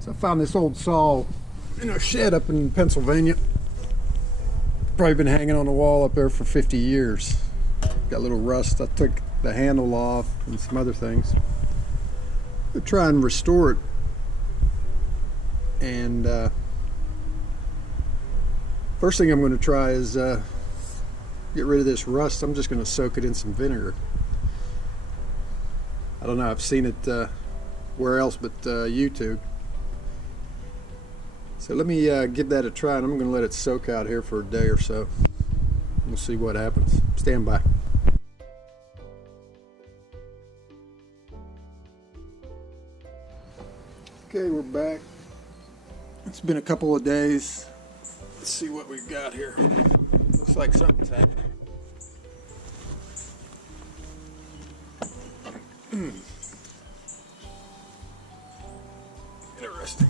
So I found this old saw in a shed up in Pennsylvania. Probably been hanging on the wall up there for 50 years. Got a little rust. I took the handle off and some other things. I'll try and restore it. And first thing I'm going to try is get rid of this rust. I'm just going to soak it in some vinegar. I don't know, I've seen it where else but YouTube. So let me give that a try, and I'm going to let it soak out here for a day or so. We'll see what happens. Stand by. Okay, we're back. It's been a couple of days. Let's see what we've got here. Looks like something's happening. Interesting.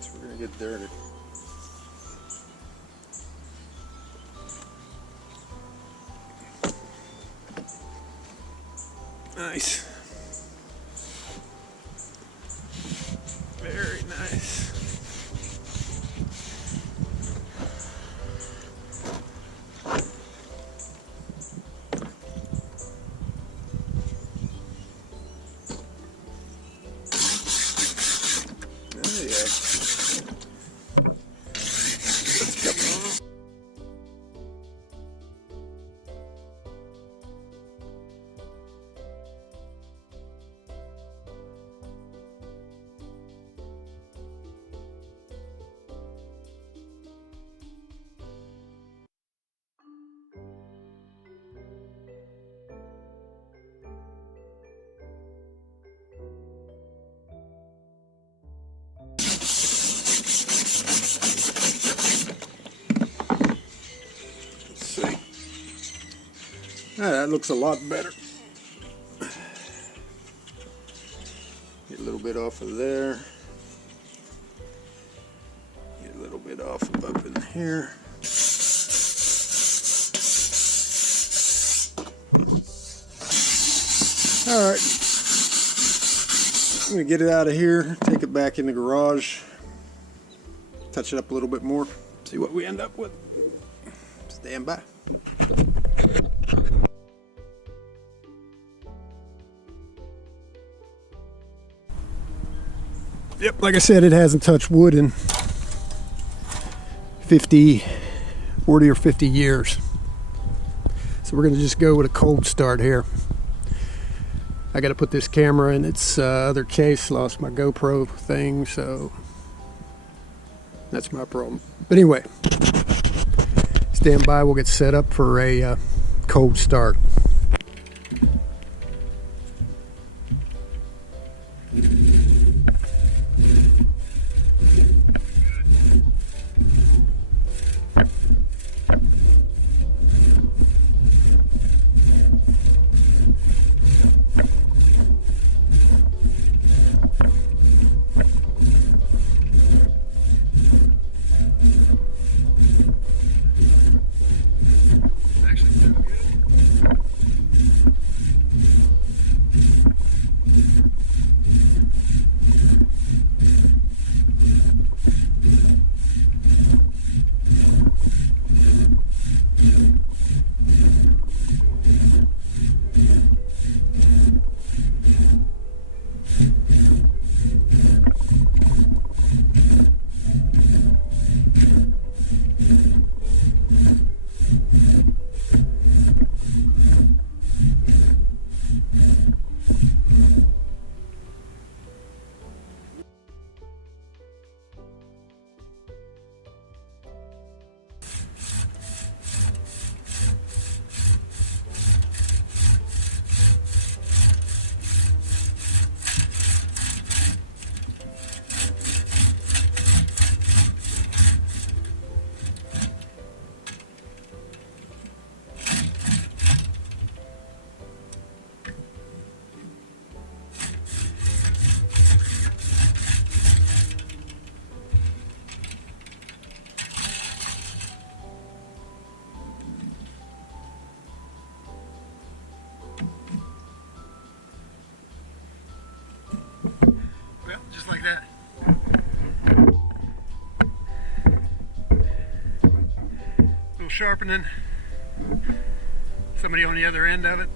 So we're gonna get dirty. Nice. Very nice. That looks a lot better. Get a little bit off of there. Get a little bit off of up in here. All right. I'm going to get it out of here, take it back in the garage, touch it up a little bit more, see what we end up with. Stand by. Yep, like I said, it hasn't touched wood in 40 or 50 years. So we're going to just go with a cold start here. I got to put this camera in its other case. Lost my GoPro thing, so that's my problem. But anyway, stand by. We'll get set up for a cold start. Actually, pretty good. sharpening, somebody on the other end of it,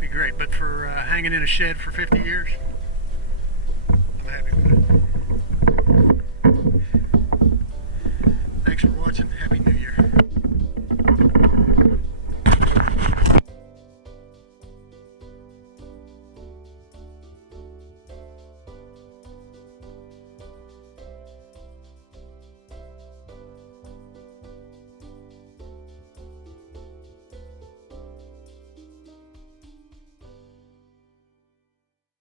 be great. But for hanging in a shed for 50 years, I'm happy with it. Thanks for watching. Happy New Year.